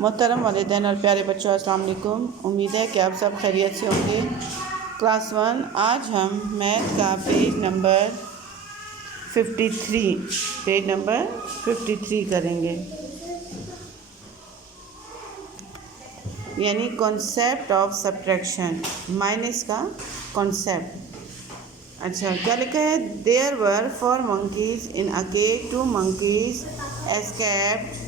मोहतरम वालिदैन और प्यारे बच्चों, अस्सलाम वालेकुम। उम्मीद है कि आप सब खैरियत से होंगे। क्लास 1 आज हम मैथ का पेज नंबर 53 करेंगे, यानी कॉन्सेप्ट ऑफ सब्ट्रैक्शन, माइनस का कॉन्सेप्ट। अच्छा, क्या लिखा है? There were 4 monkeys in a cage, 2 monkeys escaped.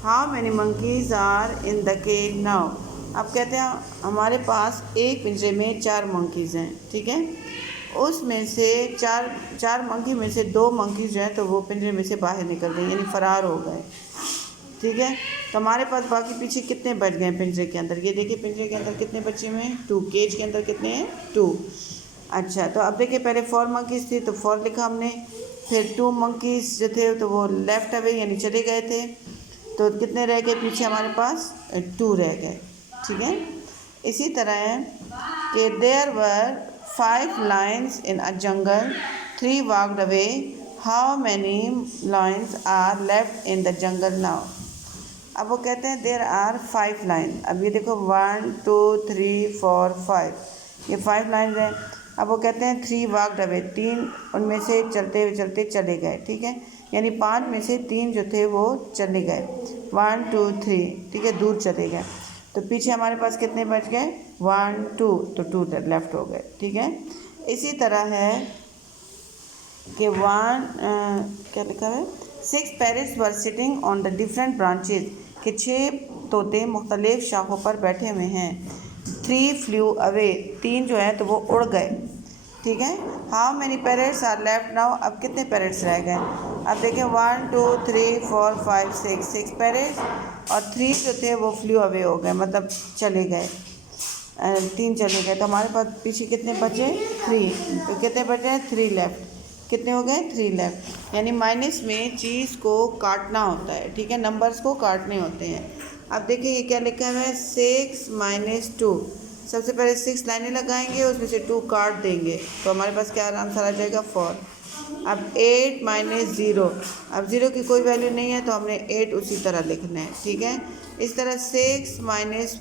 How many monkeys are in the cage now? अब कहते हैं हमारे पास एक पिंजरे में 4 monkeys हैं, ठीक है। उसमें से चार मंकी में से 2 monkeys जो है तो वो पिंजरे में से बाहर निकल गए, यानी फ़रार हो गए, ठीक है। तो हमारे पास बाकी पीछे कितने बच गए पिंजरे के अंदर? ये देखिए पिंजरे के अंदर कितने बचे हुए हैं? 2। केज के अंदर कितने हैं? 2। अच्छा, तो अब देखिए पहले 4 monkeys थी तो 4 लिखा हमने, फिर 2 monkeys जो थे तो वो लेफ्ट अवे यानी चले गए थे, तो कितने रह गए पीछे? हमारे पास 2 रह गए, ठीक है। इसी तरह है कि there were 5 lions in a jungle, 3 walked away. How many lions are left in the jungle now? अब वो कहते हैं देयर आर 5 lions। अब ये देखो 1 2 3 4 5, ये 5 लाइन्स हैं। अब वो कहते हैं 3 walked away, 3 उनमें से चलते चलते चले गए, ठीक है। यानी 5 में से 3 जो थे वो चले गए, 1 2 3, ठीक है, दूर चले गए। तो पीछे हमारे पास कितने बच गए? 1 2, तो 2 लेफ्ट हो गए, ठीक है। इसी तरह है कि क्या लिखा है? 6 parrots were sitting on the different branches, कि 6 तोते मुख्तलिफ शाखों पर बैठे हुए हैं। 3 flew away, 3 जो है तो वो उड़ गए, ठीक है। How many parrots are left now? अब कितने पैरेट्स रह गए? अब देखें 1 2 3 4 5 6 पैरेट्स, और 3 जो थे वो फ्लू अवे हो गए, मतलब चले गए, 3 चले गए। तो हमारे पास पीछे कितने बचे? 3। तो कितने बचे? 3 लेफ्ट। कितने हो गए? 3 लेफ्ट। यानी माइनस में चीज़ को काटना होता है, ठीक है, नंबर्स को काटने होते हैं। अब देखिए ये क्या लिखा है? 6 - 2। सबसे पहले 6 लाइनें लगाएंगे, उसमें से 2 काट देंगे, तो हमारे पास क्या आंसर आ जाएगा? 4। अब 8 - 0, अब 0 की कोई वैल्यू नहीं है तो हमने 8 उसी तरह लिखना है, ठीक है। इस तरह 6 -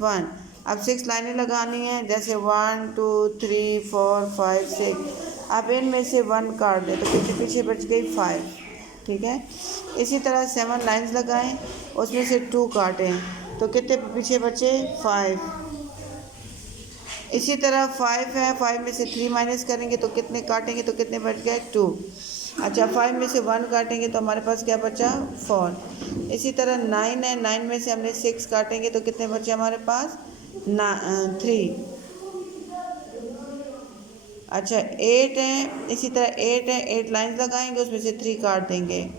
1, अब 6 लाइनें लगानी है, जैसे 1 2 3 4 5 6। अब इनमें से 1 काट दें तो पीछे बच गई 5, ठीक है। इसी तरह 7 लाइन्स लगाएं, उसमें से 2 काटें तो कितने पीछे बचे? 5। इसी तरह 5 है, 5 में से 3 माइनस करेंगे तो कितने काटेंगे तो कितने बच गए? 2। अच्छा, 5 में से 1 काटेंगे तो हमारे पास क्या बचा? 4। इसी तरह 9 है, 9 में से हमने 6 काटेंगे तो कितने बचे हमारे पास? 3। अच्छा, 8 है, इसी तरह 8 है, 8 लाइन्स लगाएंगे, उसमें से 3 काट देंगे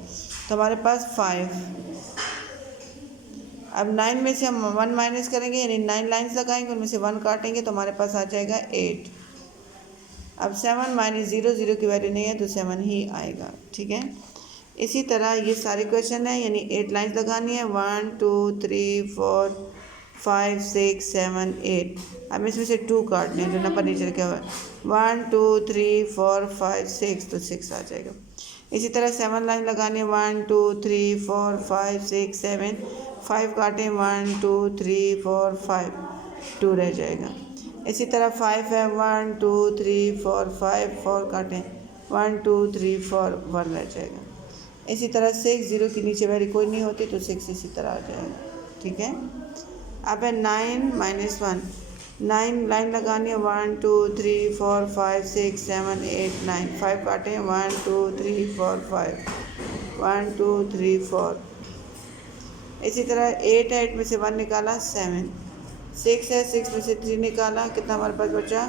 तो हमारे पास 5। अब 9 में से हम 1 माइनस करेंगे, यानी 9 लाइन्स लगाएंगे, उनमें से 1 काटेंगे तो हमारे पास आ जाएगा 8। अब 7 - 0, 0 की वैल्यू नहीं है तो 7 ही आएगा, ठीक है। इसी तरह ये सारे क्वेश्चन है, यानी 8 लाइन्स लगानी है, 1 2 3 4 5 6 7 8। अब इसमें से 2 काटने हैं, जो नंबर नीचे लिखा हुआ है 1 2 3 4 5 6, तो 6 आ जाएगा। इसी तरह 7 लाइन लगाने, 1 2 3 4 5 6 7, 5 काटें, 1 2 3 4 5, 2 रह जाएगा। इसी तरह 5 है, 1 2 3 4 5, 4 काटें, 1 2 3 4 1 रह जाएगा। इसी तरह 6, 0 की नीचे वैल्यू कोई नहीं होती तो 6 इसी तरह आ जाएगा, ठीक है। अब है 9 - 1, 9 लाइन लगानी है, 1 2 3 4 5 6 7 8 9, 5 काटें, 1 2 3 4 5, 1 2 3 4। इसी तरह 8 है, 8 में से 1 निकाला, 7। 6 है, 6 में से 3 निकाला, कितना हमारे पास बचा?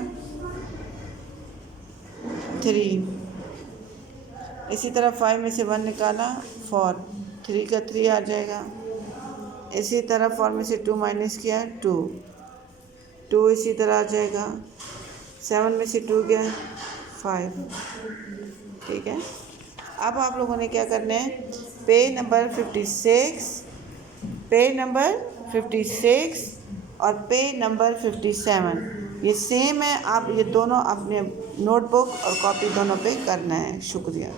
3। इसी तरह 5 में से 1 निकाला, 4, 3 का 3 आ जाएगा। इसी तरह 4 में से 2 माइनस किया, 2 इसी तरह आ जाएगा। 7 में से 2 गया, 5, ठीक है। अब आप लोगों ने क्या करना है? पेज नंबर 56 और पेज नंबर 57 ये सेम है, आप ये दोनों अपने नोटबुक और कॉपी दोनों पे करना है। शुक्रिया।